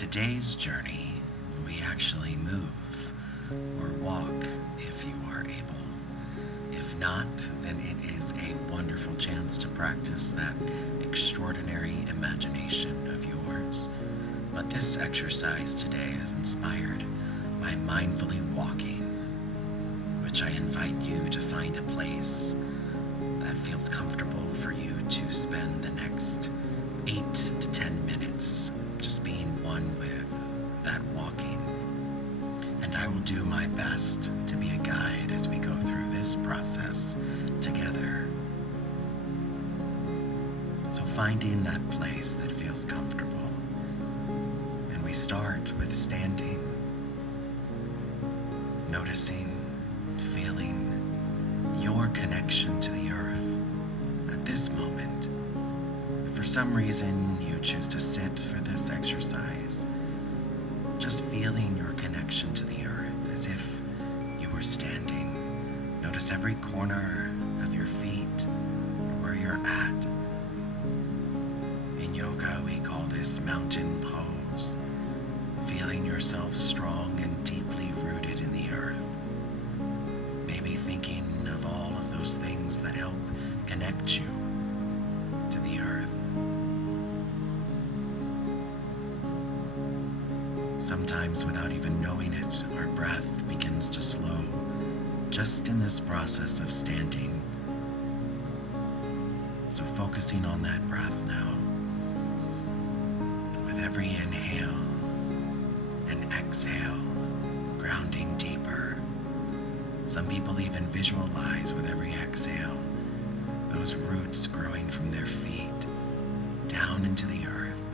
today's journey, we actually move or walk if you are able. If not, then it is a wonderful chance to practice that extraordinary imagination of yours. But this exercise today is inspired by mindfully walking, which I invite you to find a place that feels comfortable for you to spend the next 8 to 10 minutes just being one with that walking. And I will do my best to be a guide as we go through this process together. So finding that place that feels comfortable. And we start with standing, noticing, feeling your connection to the earth at this moment. If for some reason you choose to sit for this exercise, just feeling your connection to the earth as if you were standing. Notice every corner of your feet, where you're at. In yoga, we call this mountain pose, feeling yourself strong and deeply rooted in the earth. Maybe thinking of all of those things that help connect you to the earth. Sometimes, without even knowing it, our breath begins to slow just in this process of standing. So focusing on that breath now. With every inhale and exhale, grounding deeper. Some people even visualize with every exhale those roots growing from their feet down into the earth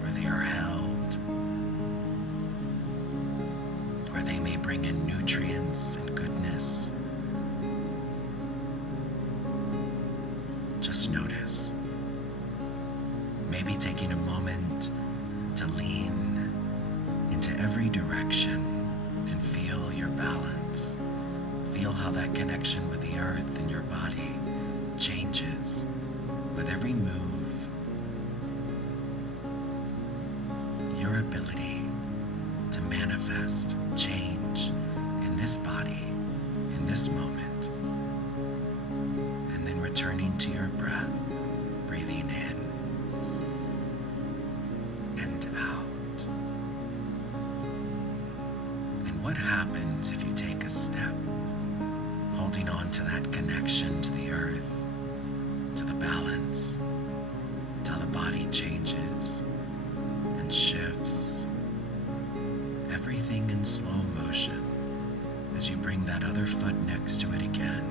where they are held, where they may bring in nutrients and goodness. Just notice. Maybe taking a moment to lean into every direction and feel your balance. Feel how that connection with the earth in your body changes with every move. Your ability to manifest change in this body, in this moment, and then returning to your breath, breathing in and out. And what happens if you take a step, holding on to that connection to the earth, to the balance, till the body changes and shifts, everything in slow motion as you bring that other foot next to it again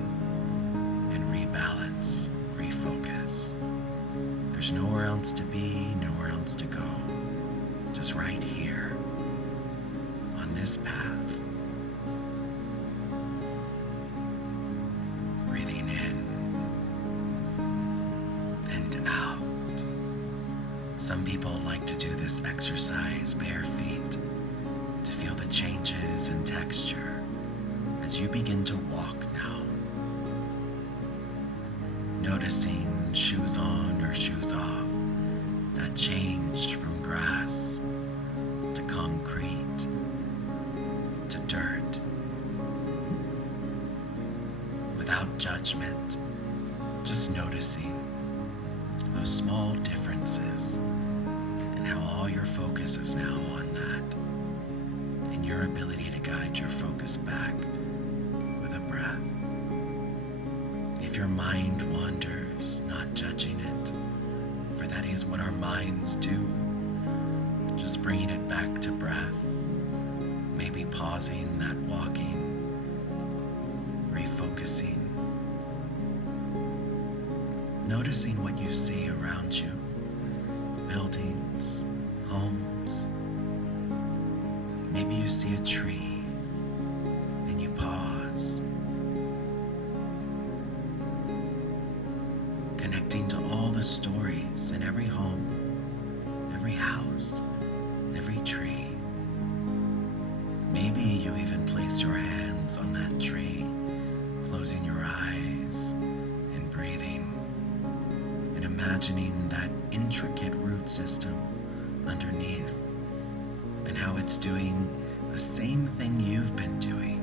and rebalance, refocus. There's nowhere else to be, nowhere else to go, just right here on this path. Breathing in and out. Some people like to do this exercise bare feet to feel the changes in texture as you begin to walk now. Noticing shoes on or shoes off, that change from grass to concrete to dirt. Without judgment, just noticing those small differences and how all your focus is now on that, and your ability to guide your focus back with a breath. If your mind wanders, not judging it, for that is what our minds do, just bringing it back to breath, maybe pausing that walking, refocusing, noticing what you see around you, buildings, homes. Maybe you see a tree and you pause, connecting to all the stories in every home, every house, every tree. Maybe you even place your hands on that tree, closing your eyes and breathing, and imagining that intricate root system underneath it's doing the same thing you've been doing,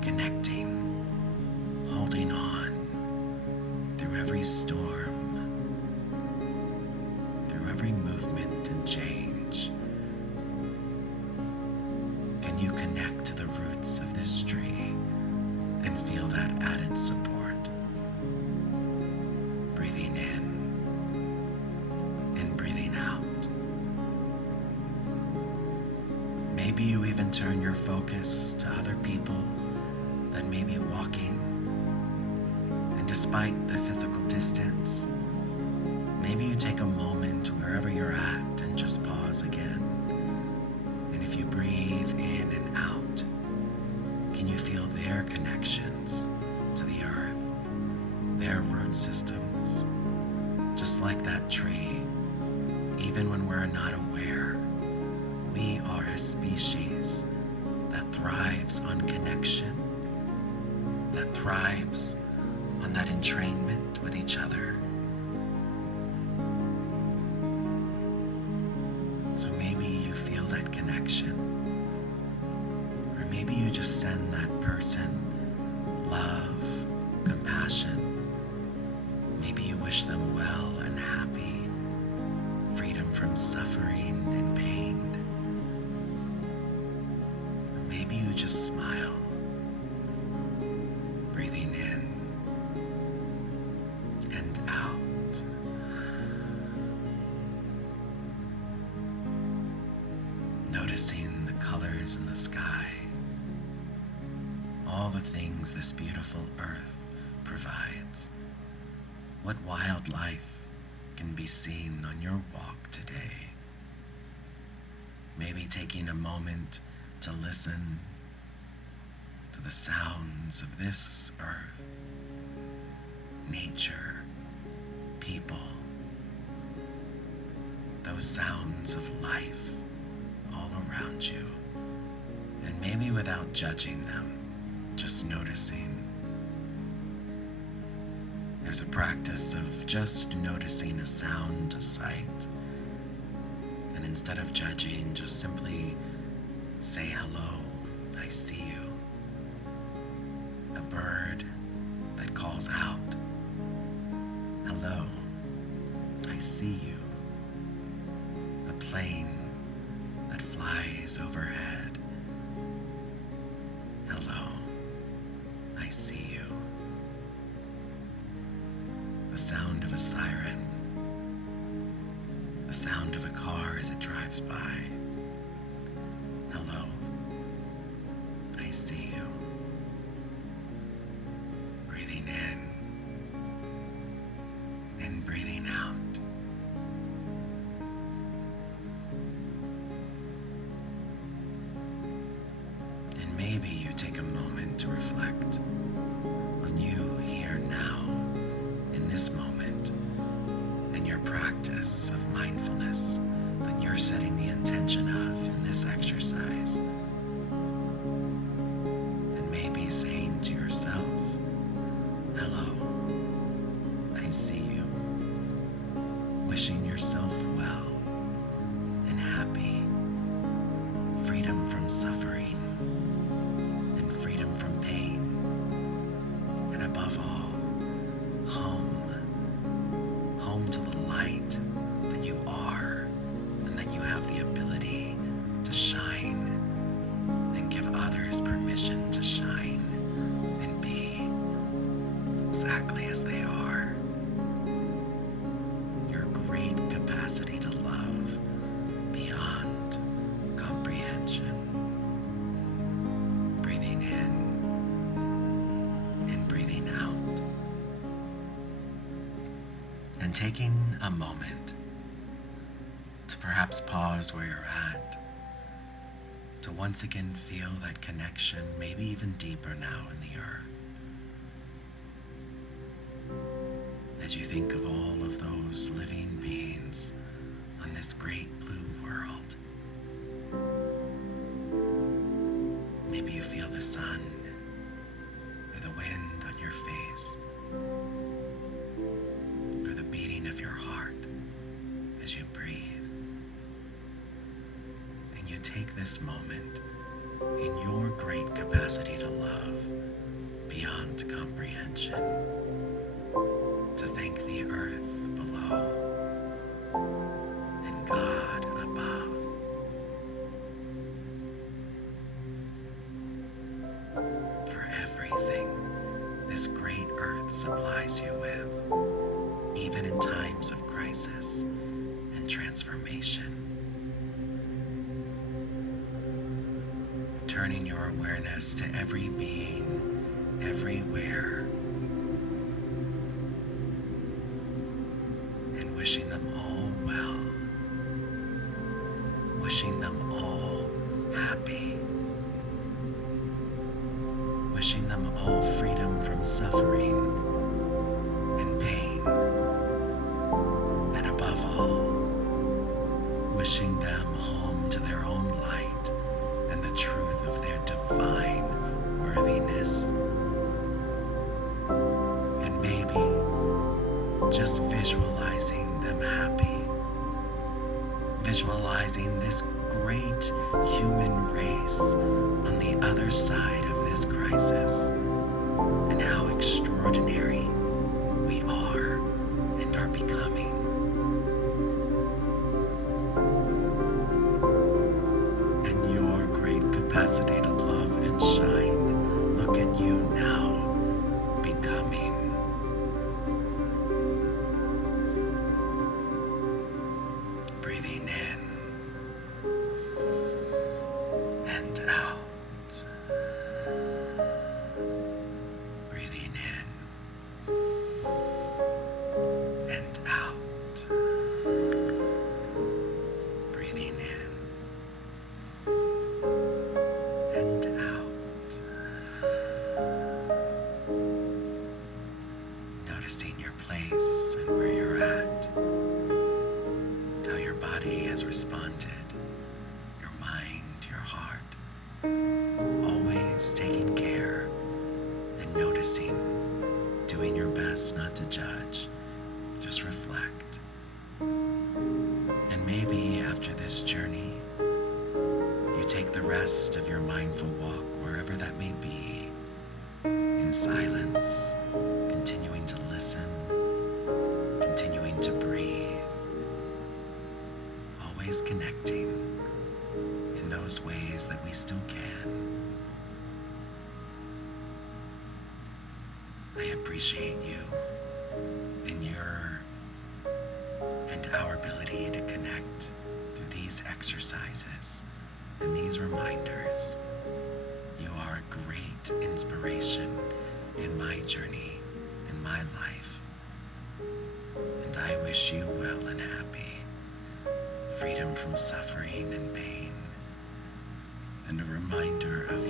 connecting, holding on through every storm, through every movement and change. Can you connect to the roots of this tree and feel that added support? Breathing in and breathing out. Maybe you even turn your focus to other people that may be walking, and despite the physical distance, maybe you take a moment wherever you're at and just pause again. And if you breathe in and out, can you feel their connections to the earth, their root systems? Just like that tree, even when we're not aware, we are a species that thrives on connection, that thrives on that entrainment with each other. So maybe you feel that connection, or maybe you just send that person love, compassion. Maybe you wish them well and happy, freedom from suffering and pain. Or maybe you just smile, breathing in and out. Noticing the colors in the sky, all the things this beautiful earth provides. What wildlife can be seen on your walk today? Maybe taking a moment to listen to the sounds of this earth, nature, people, those sounds of life all around you, and maybe without judging them, just noticing. There's a practice of just noticing a sound, a sight, and instead of judging, just simply say hello, I see you. A bird that calls out, hello, I see you. A plane that flies overhead, hello, I see you. The sound of a siren, the sound of a car as it drives by. Hello, I see you. Breathing in and breathing out. And maybe you take a moment to reflect on you here now, in this moment, in your practice of mindfulness that you're setting the intention of in this exercise. And maybe saying to yourself, hello, I see you. Wishing yourself well and happy, freedom from suffering and freedom from pain, and above all, home to the light that you are, and that you have the ability to shine and give others permission to shine and be exactly as they are. Your great capacity to love beyond comprehension. Breathing in and breathing out. And taking a moment to perhaps pause where you're at, to once again feel that connection, maybe even deeper now in the earth. As you think of all of those living beings on this great blue world. Maybe you feel the sun or the wind on your face, or the beating of your heart as you breathe. And and you take this moment in your great capacity to love beyond comprehension, to thank the earth below and God above. For everything this great earth supplies you with, even in times of crisis and transformation. Turning your awareness to every being, everywhere, and wishing them all well, wishing them all happy, wishing them all freedom from suffering and pain, and above all, wishing them home to their own light and the truth of their divine worthiness. And maybe just visualizing them happy, visualizing this great human race on the other side of this crisis, and how extraordinary we are and are becoming. And your great capacity to love and shine, look at you now, becoming. Breathing in and out. Breathing in and out. Breathing in and out. Noticing your place and where you're at, how your body has responded, your mind, your heart, always taking care and noticing, doing your best not to judge, just reflect. And maybe after this journey, you take the rest of your mindful walk, wherever that may be, in silence, continuing to listen, continuing to breathe, always connecting in those ways that we still can. I appreciate you and our ability to connect through these exercises and these reminders. You are a great inspiration in my journey, in my life. And I wish you well and happy, freedom from suffering and pain, and a reminder of